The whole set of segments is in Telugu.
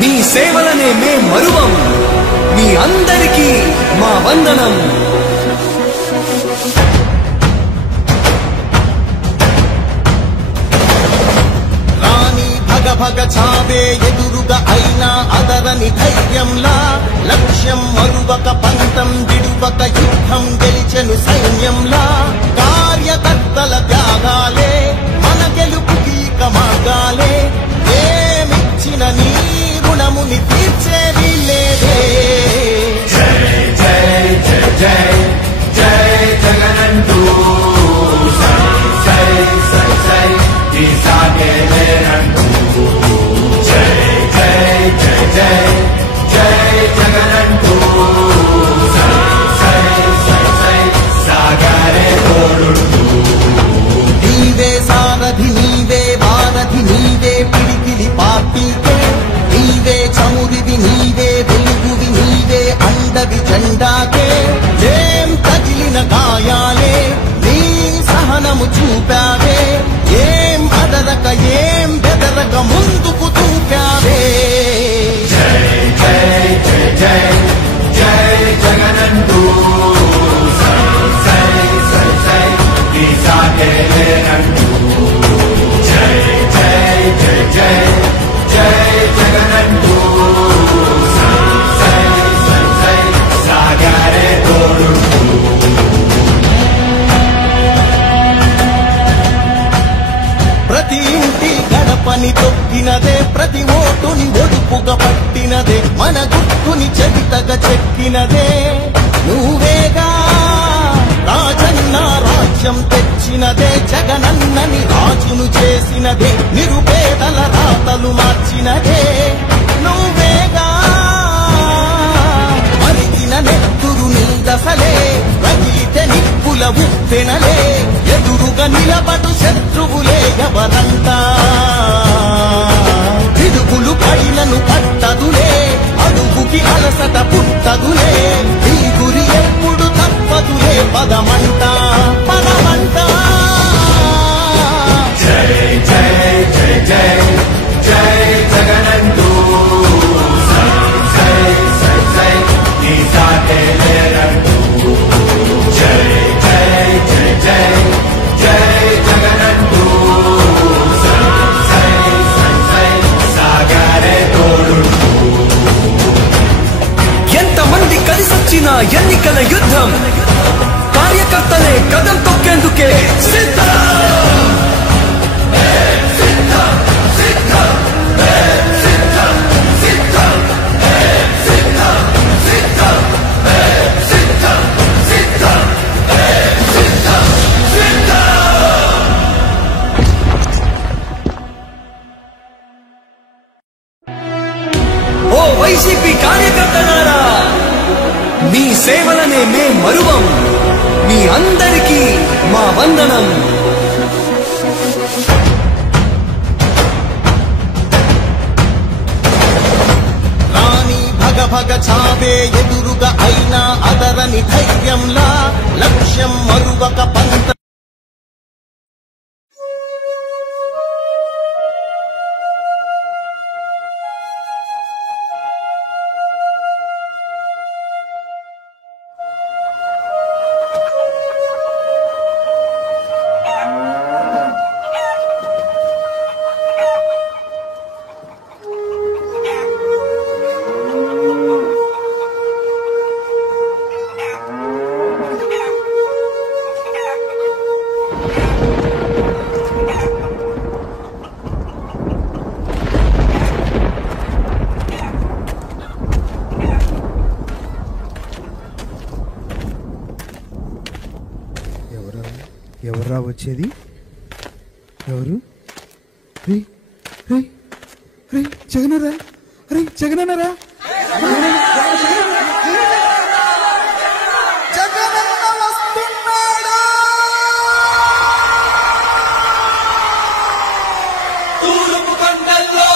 మీ సేవలనే మే మరువం మీ అందరికీ మా వందనం రాణి భగ భగ చావే ఎదురుగా అయినా అదరని ధైర్యంలా లక్ష్యం మరువక పంతం విడువక యుద్ధం గెలిచెను సైన్యంలా కార్యకర్తల త్యాగాలే మన గెలుపుకి మార్గాలే ఏమిచ్చిన నీ రుణముని తీర్చేది లేదే జై జై జై జై జై జగనంటూ సై సై సై సై ఈ సాగే లేనంటూ జై జై జై జై జై జగనంటూ సై సై సై సై సాగరే తోడుంటూ నీవే సారథి నీవే వారధి నీవే పిడికిలి పార్టీకే నీవే చమురివి నీవే వెలుగువి నీవే అండవి జెండాకే ఏం తగిలిన గాయాలే నీ సహనము చూపావే ఏం అదరక ఏం బెదరక ముందుకు చూపావే జై జై జై జై జై జగనంటూ సై సై సై సై ఈ సాగే లేనంటూ జై జై జై జై జై జగనంటూ సై సై సై సై సాగరే తోడుంటూ ప్రతి ఇంటి గడపని తొక్కినదే ప్రతి ఓటుని ఒడుపుగా పట్టినదే మన గుర్తుని చరితగా చెక్కినదే నువ్వేగా రాజన్న రాజ్యం తెచ్చినదే జగనన్నని రాజును చేసినదే నిరుపేదల రాతలు మార్చినదే నువ్వేగా మరిగిన నెత్తురు నీ దశలే రగిలితే నిప్పుల ఉప్పెనలే ఎదురుగా నిలబడు శత్రువులే ఎవరంతా పిడుగులు పడిలను పట్టదులే అడుగుకి అలసట పుట్టదులే ఈ గురి ఎప్పుడు తప్పదులే పదమంట పదమంట జై జై జై జై జై జగనంటూ సై సై సై సై ఈ సాగే లేనంటూ జై జై జై జై జై జగనంటూ సై సై సై సై సాగరే తోడుంటూ ఎంతమంది కలిసొచ్చిన ఎన్నికల యుద్ధం కార్యకర్తలే కదం తొక్కేందుకే సిద్ధం ఓ వైసీపీ కార్యకర్తలారా మీ సేవలనే మే మరువం మీ అందరికీ మా వందనం రాణి భగ భగ చావే ఎదురుగా అయినా అదరని ధైర్యంలా లక్ష్యం మరువక పంత ఎవర్రా వచ్చేది ఎవరు రే రే రే జగనరా రే జగనరా తూర్పు కొండల్లో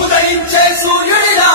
ఉదయించే సూర్యుడిలా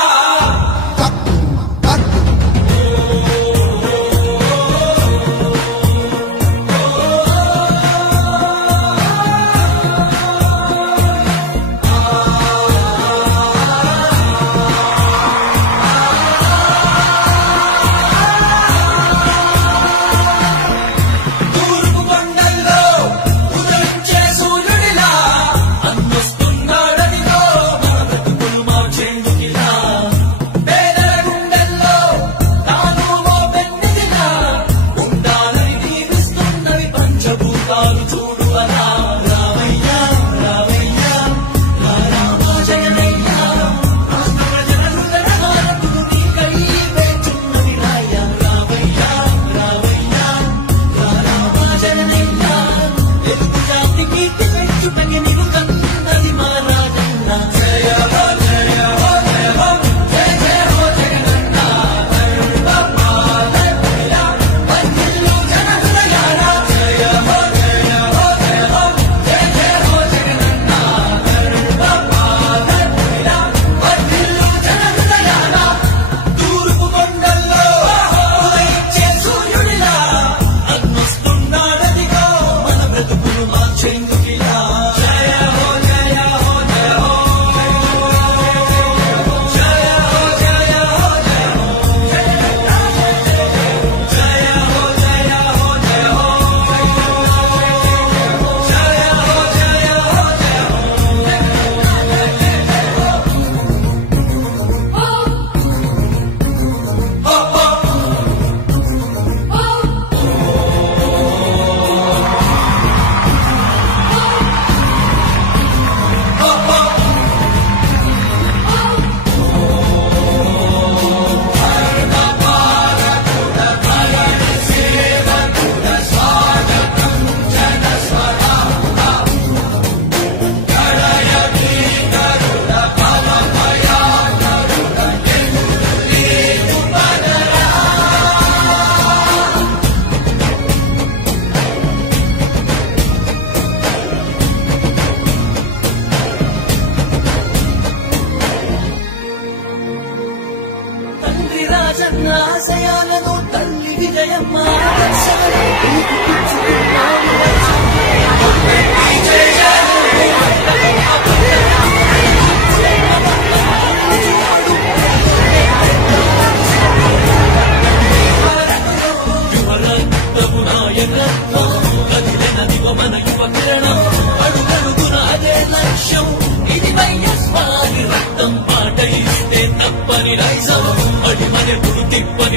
ప్రసన్న ఆశయాలను తల్లి విజయమ్మ మన యువ కిరణం అడుగడుగున అదే లక్ష్యం ఇది వైఎస్ఆర్ రక్తం పాట ఇస్తే తప్పని నైజం అడి మన తిప్పని